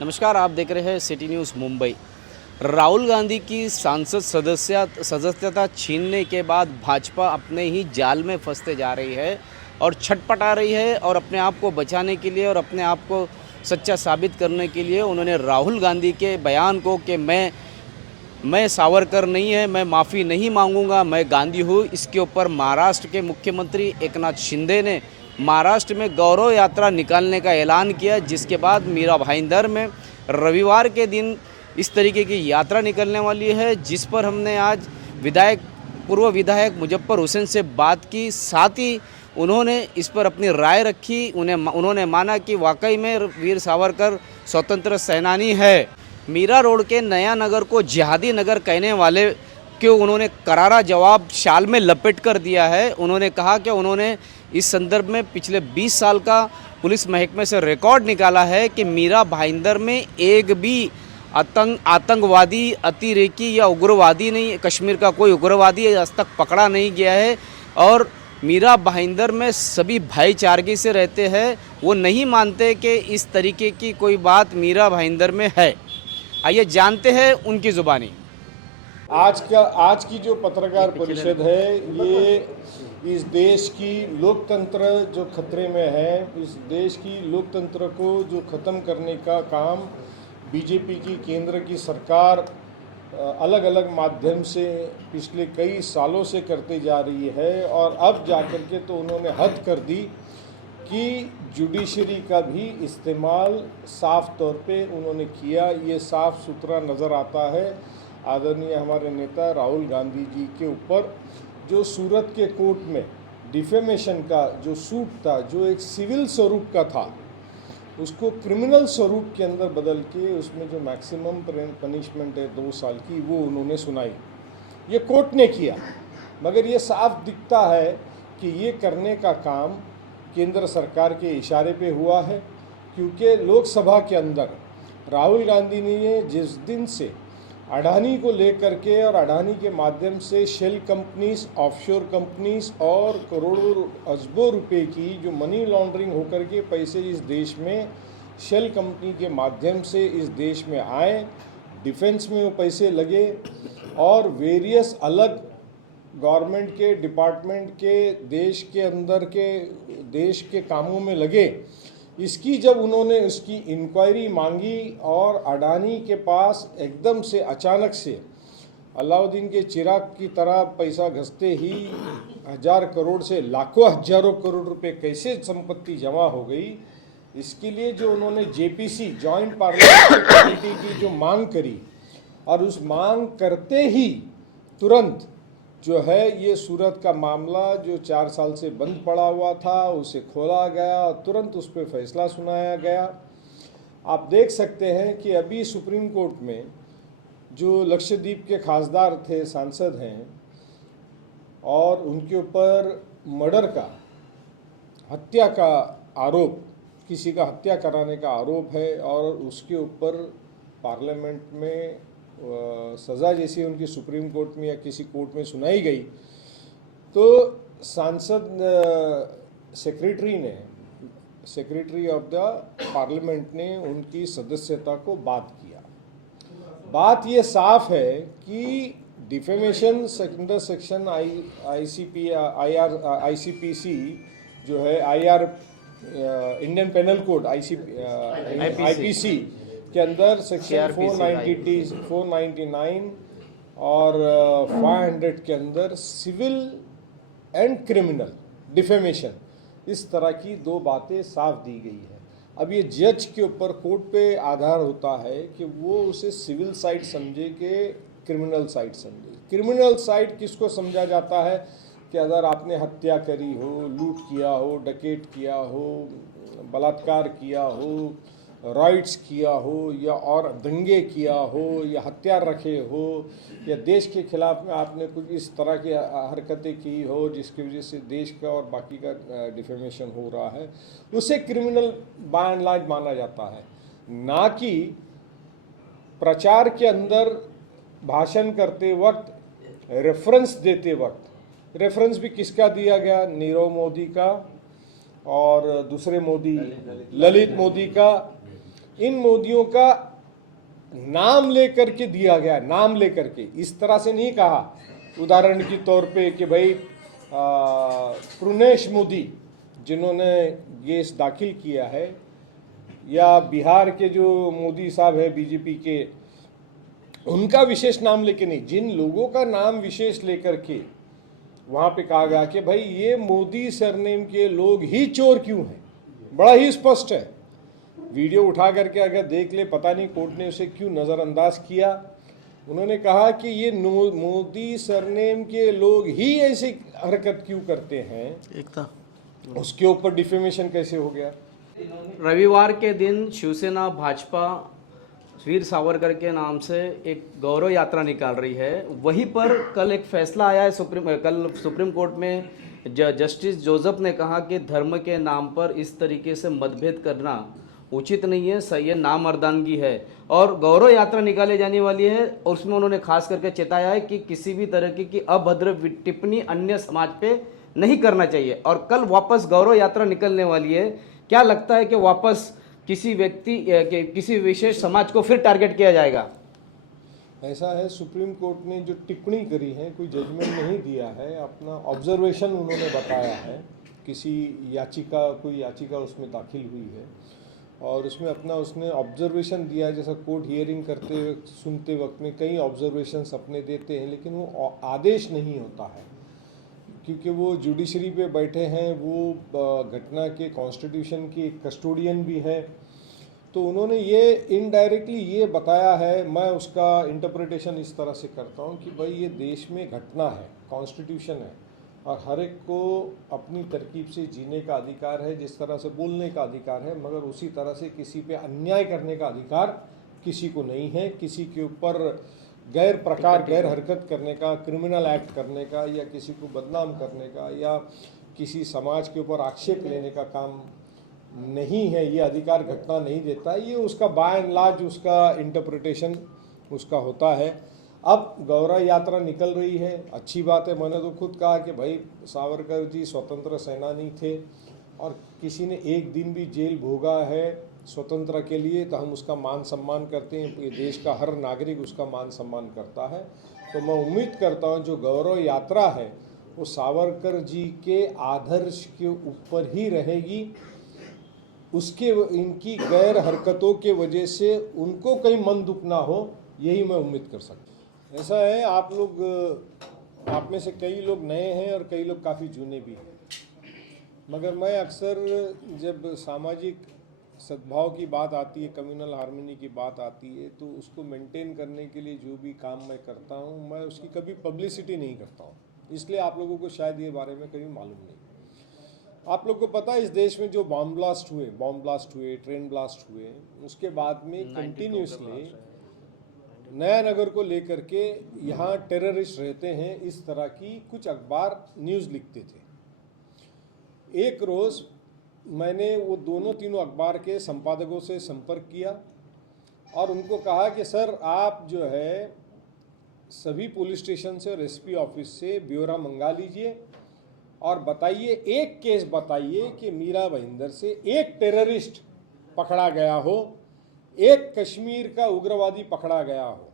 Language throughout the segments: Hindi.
नमस्कार, आप देख रहे हैं सिटी न्यूज़ मुंबई। राहुल गांधी की सांसद सदस्यता छीनने के बाद भाजपा अपने ही जाल में फंसते जा रही है और छटपटा रही है और अपने आप को बचाने के लिए और अपने आप को सच्चा साबित करने के लिए उन्होंने राहुल गांधी के बयान को कि मैं सावरकर नहीं है, मैं माफ़ी नहीं मांगूंगा, मैं गांधी हूँ, इसके ऊपर महाराष्ट्र के मुख्यमंत्री एकनाथ शिंदे ने महाराष्ट्र में गौरव यात्रा निकालने का ऐलान किया, जिसके बाद मीरा भाईंदर में रविवार के दिन इस तरीके की यात्रा निकलने वाली है, जिस पर हमने आज पूर्व विधायक मुजफ्फर हुसैन से बात की। साथ ही उन्होंने इस पर अपनी राय रखी। उन्होंने माना कि वाकई में वीर सावरकर स्वतंत्र सेनानी है। मीरा रोड के नया नगर को जिहादी नगर कहने वाले को उन्होंने करारा जवाब शाल में लपेट कर दिया है। उन्होंने कहा कि उन्होंने इस संदर्भ में पिछले 20 साल का पुलिस महकमे से रिकॉर्ड निकाला है कि मीरा भाईंदर में एक भी आतंकवादी, अतिरेकी या उग्रवादी नहीं, कश्मीर का कोई उग्रवादी आज तक पकड़ा नहीं गया है और मीरा भाईंदर में सभी भाईचारगी से रहते हैं। वो नहीं मानते कि इस तरीके की कोई बात मीरा भाईंदर में है। आइए जानते हैं उनकी ज़ुबानी। आज की जो पत्रकार परिषद है, ये इस देश की लोकतंत्र जो खतरे में है, इस देश की लोकतंत्र को जो ख़त्म करने का काम बीजेपी की केंद्र की सरकार अलग अलग माध्यम से पिछले कई सालों से करते जा रही है। और अब जाकर के तो उन्होंने हद कर दी कि जुडिशरी का भी इस्तेमाल साफ तौर पे उन्होंने किया। ये साफ सुथरा नज़र आता है आदरणीय हमारे नेता राहुल गांधी जी के ऊपर जो सूरत के कोर्ट में डिफेमेशन का जो सूट था, जो एक सिविल स्वरूप का था, उसको क्रिमिनल स्वरूप के अंदर बदल के उसमें जो मैक्सिमम पनिशमेंट है 2 साल की, वो उन्होंने सुनाई। ये कोर्ट ने किया, मगर ये साफ दिखता है कि ये करने का काम केंद्र सरकार के इशारे पे हुआ है। क्योंकि लोकसभा के अंदर राहुल गांधी ने जिस दिन से अडानी को लेकर के और अडानी के माध्यम से शेल कंपनीज, ऑफशोर कंपनीज और करोड़ों अरबों रुपए की जो मनी लॉन्ड्रिंग होकर के पैसे इस देश में शेल कंपनी के माध्यम से इस देश में आए, डिफेंस में वो पैसे लगे और वेरियस अलग गवर्नमेंट के डिपार्टमेंट के देश के अंदर के देश के कामों में लगे, इसकी जब उन्होंने उसकी इंक्वायरी मांगी और अडानी के पास एकदम से अचानक से अलाउद्दीन के चिराग की तरह पैसा घसते ही 1000 करोड़ से लाखों हजारों करोड़ रुपए कैसे संपत्ति जमा हो गई, इसके लिए जो उन्होंने जेपीसी जॉइंट पार्लियामेंट्री कमेटी की जो मांग करी और उस मांग करते ही तुरंत जो है ये सूरत का मामला जो 4 साल से बंद पड़ा हुआ था उसे खोला गया और तुरंत उस पर फैसला सुनाया गया। आप देख सकते हैं कि अभी सुप्रीम कोर्ट में जो लक्षद्वीप के खासदार थे, सांसद हैं, और उनके ऊपर मर्डर का, हत्या का आरोप, किसी का हत्या कराने का आरोप है और उसके ऊपर पार्लियामेंट में सज़ा जैसी उनकी सुप्रीम कोर्ट में या किसी कोर्ट में सुनाई गई, तो सांसद सेक्रेटरी ऑफ द पार्लियामेंट ने उनकी सदस्यता को बात किया। बात ये साफ है कि डिफेमेशन अंडर सेक्शन आईसीपीसी जो है इंडियन पेनल कोड आईपीसी के अंदर सेक्शन 499 और 500 के अंदर सिविल एंड क्रिमिनल डिफेमेशन, इस तरह की 2 बातें साफ दी गई है। अब ये जज के ऊपर, कोर्ट पे आधार होता है कि वो उसे सिविल साइड समझे कि क्रिमिनल साइड समझे। क्रिमिनल साइड किसको समझा जाता है कि अगर आपने हत्या करी हो, लूट किया हो, डकैत किया हो, बलात्कार किया हो, राइट्स किया हो या और दंगे किया हो या हथियार रखे हो या देश के खिलाफ में आपने कुछ इस तरह की हरकतें की हो जिसकी वजह से देश का और बाकी का डिफेमेशन हो रहा है, उसे क्रिमिनल बाय एंड लार्ज माना जाता है। ना कि प्रचार के अंदर भाषण करते वक्त, रेफरेंस देते वक्त। रेफरेंस भी किसका दिया गया? नीरव मोदी का और दूसरे मोदी ललित मोदी का। इन मोदियों का नाम लेकर के दिया गया, नाम लेकर के, इस तरह से नहीं कहा। उदाहरण के तौर पे कि भाई प्रुनेश मोदी जिन्होंने केस दाखिल किया है, या बिहार के जो मोदी साहब है बीजेपी के, उनका विशेष नाम लेके नहीं, जिन लोगों का नाम विशेष लेकर के वहाँ पे कहा गया कि भाई ये मोदी सरनेम के लोग ही चोर क्यों हैं, बड़ा ही स्पष्ट है। वीडियो उठा करके अगर देख ले, पता नहीं कोर्ट ने उसे क्यों नज़रअंदाज किया। उन्होंने कहा कि ये मोदी सरनेम के लोग ही ऐसी हरकत क्यों करते हैं, एकता उसके ऊपर डिफेमेशन कैसे हो गया। रविवार के दिन शिवसेना भाजपा वीर सावरकर के नाम से एक गौरव यात्रा निकाल रही है। वहीं पर कल एक फैसला आया है कल सुप्रीम कोर्ट में जस्टिस जोसेफ ने कहा कि धर्म के नाम पर इस तरीके से मतभेद करना उचित नहीं है, सही है, नामर्दानगी है और गौरव यात्रा निकाले जाने वाली है। और उसमें उन्होंने खास करके चेताया है कि किसी भी तरह की अभद्र टिप्पणी अन्य समाज पे नहीं करना चाहिए। और कल वापस गौरव यात्रा निकलने वाली है। क्या लगता है कि वापस किसी व्यक्ति किसी विशेष समाज को फिर टारगेट किया जाएगा? ऐसा है, सुप्रीम कोर्ट ने जो टिप्पणी करी है, कोई जजमेंट नहीं दिया है, अपना ऑब्जर्वेशन उन्होंने बताया है। कोई याचिका उसमें दाखिल हुई है और उसमें अपना उसने ऑब्जर्वेशन दिया। जैसा कोर्ट हियरिंग सुनते वक्त में कई ऑब्जर्वेशंस अपने देते हैं, लेकिन वो आदेश नहीं होता है, क्योंकि वो जुडिशरी पे बैठे हैं, वो घटना के कॉन्स्टिट्यूशन की कस्टोडियन भी है। तो उन्होंने ये इनडायरेक्टली ये बताया है, मैं उसका इंटरप्रिटेशन इस तरह से करता हूँ कि भाई ये देश में घटना है, कॉन्स्टिट्यूशन है और हर एक को अपनी तरकीब से जीने का अधिकार है, जिस तरह से बोलने का अधिकार है, मगर उसी तरह से किसी पे अन्याय करने का अधिकार किसी को नहीं है। किसी के ऊपर गैर हरकत करने का, क्रिमिनल एक्ट करने का, या किसी को बदनाम करने का, या किसी समाज के ऊपर आक्षेप लेने का काम नहीं है, ये अधिकार घटना नहीं देता। ये उसका बाय एंड लार्ज उसका इंटरप्रिटेशन उसका होता है। अब गौरव यात्रा निकल रही है, अच्छी बात है। मैंने तो खुद कहा कि भाई सावरकर जी स्वतंत्र सेनानी थे और किसी ने एक दिन भी जेल भोगा है स्वतंत्र के लिए तो हम उसका मान सम्मान करते हैं। ये देश का हर नागरिक उसका मान सम्मान करता है। तो मैं उम्मीद करता हूँ जो गौरव यात्रा है वो सावरकर जी के आदर्श के ऊपर ही रहेगी। उसके इनकी गैर हरकतों के वजह से उनको कहीं मन दुख ना हो, यही मैं उम्मीद कर सकता हूँ। ऐसा है, आप में से कई लोग नए हैं और कई लोग काफ़ी जूने भी हैं, मगर मैं अक्सर जब सामाजिक सद्भाव की बात आती है, कम्युनल हार्मनी की बात आती है, तो उसको मेंटेन करने के लिए जो भी काम मैं करता हूँ, मैं उसकी कभी पब्लिसिटी नहीं करता हूँ। इसलिए आप लोगों को शायद ये बारे में कभी मालूम नहीं। आप लोग को पता है इस देश में जो बॉम्ब ब्लास्ट हुए, ट्रेन ब्लास्ट हुए, उसके बाद में कंटिन्यूसली नया नगर को लेकर के यहाँ टेररिस्ट रहते हैं, इस तरह की कुछ अखबार न्यूज़ लिखते थे। एक रोज़ मैंने वो दोनों तीनों अखबार के संपादकों से संपर्क किया और उनको कहा कि सर आप जो है सभी पुलिस स्टेशन से और एसपी ऑफिस से ब्यौरा मंगा लीजिए और बताइए, एक केस बताइए कि मीरा भाईंदर से एक टेररिस्ट पकड़ा गया हो, एक कश्मीर का उग्रवादी पकड़ा गया हो।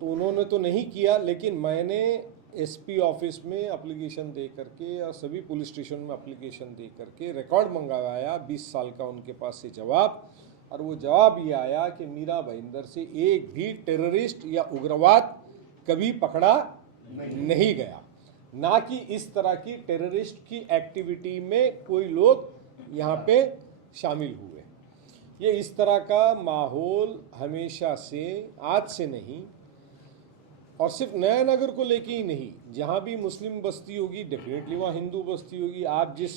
तो उन्होंने तो नहीं किया, लेकिन मैंने एसपी ऑफिस में एप्लीकेशन दे करके और सभी पुलिस स्टेशन में एप्लीकेशन दे करके रिकॉर्ड मंगवाया 20 साल का उनके पास से जवाब, और वो जवाब ये आया कि मीरा भाईंदर से एक भी टेररिस्ट या उग्रवाद कभी पकड़ा नहीं गया, ना कि इस तरह की टेररिस्ट की एक्टिविटी में कोई लोग यहाँ पे शामिल हुए। ये इस तरह का माहौल हमेशा से, आज से नहीं, और सिर्फ नया नगर को लेके ही नहीं, जहाँ भी मुस्लिम बस्ती होगी डेफिनेटली वहाँ हिंदू बस्ती होगी। आप जिस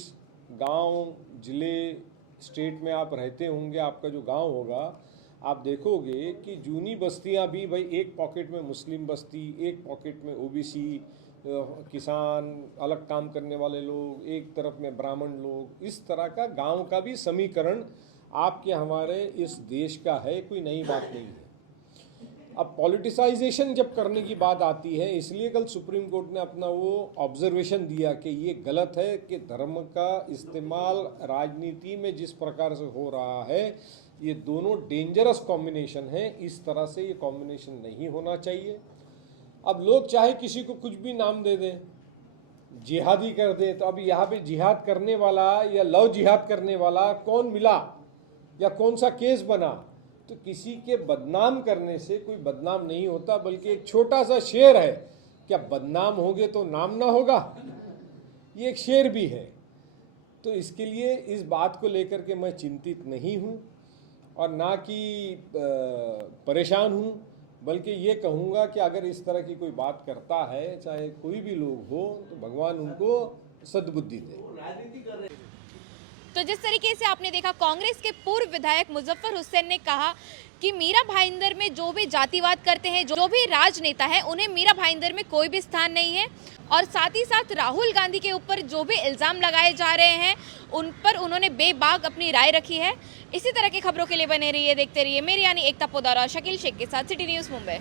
गांव, जिले, स्टेट में आप रहते होंगे, आपका जो गांव होगा, आप देखोगे कि जूनी बस्तियाँ भी भाई एक पॉकेट में मुस्लिम बस्ती, एक पॉकेट में ओबीसी, किसान, अलग काम करने वाले लोग, एक तरफ में ब्राह्मण लोग, इस तरह का गांव का भी समीकरण आपके हमारे इस देश का है, कोई नई बात नहीं है। अब पॉलिटिसाइजेशन जब करने की बात आती है, इसलिए कल सुप्रीम कोर्ट ने अपना वो ऑब्जर्वेशन दिया कि ये गलत है कि धर्म का इस्तेमाल राजनीति में जिस प्रकार से हो रहा है, ये दोनों डेंजरस कॉम्बिनेशन है। इस तरह से ये कॉम्बिनेशन नहीं होना चाहिए। अब लोग चाहे किसी को कुछ भी नाम दे दें, जिहादी कर दे, तो अब यहाँ पे जिहाद करने वाला या लव जिहाद करने वाला कौन मिला या कौन सा केस बना? तो किसी के बदनाम करने से कोई बदनाम नहीं होता, बल्कि एक छोटा सा शेर है, क्या बदनाम होगे तो नाम ना होगा, ये एक शेर भी है। तो इसके लिए इस बात को लेकर के मैं चिंतित नहीं हूँ और ना कि परेशान हूँ, बल्कि ये कहूँगा कि अगर इस तरह की कोई बात करता है, चाहे कोई भी लोग हो, तो भगवान उनको सद्बुद्धि दे। तो जिस तरीके से आपने देखा, कांग्रेस के पूर्व विधायक मुजफ्फर हुसैन ने कहा कि मीरा भाईंदर में जो भी जातिवाद करते हैं, जो भी राजनेता है, उन्हें मीरा भाईंदर में कोई भी स्थान नहीं है। और साथ ही साथ राहुल गांधी के ऊपर जो भी इल्ज़ाम लगाए जा रहे हैं, उन पर उन्होंने बेबाक अपनी राय रखी है। इसी तरह की खबरों के लिए बने रहिए, देखते रहिए मेरी यानी एकता पोदार और शकील शेख के साथ सिटी न्यूज़ मुंबई।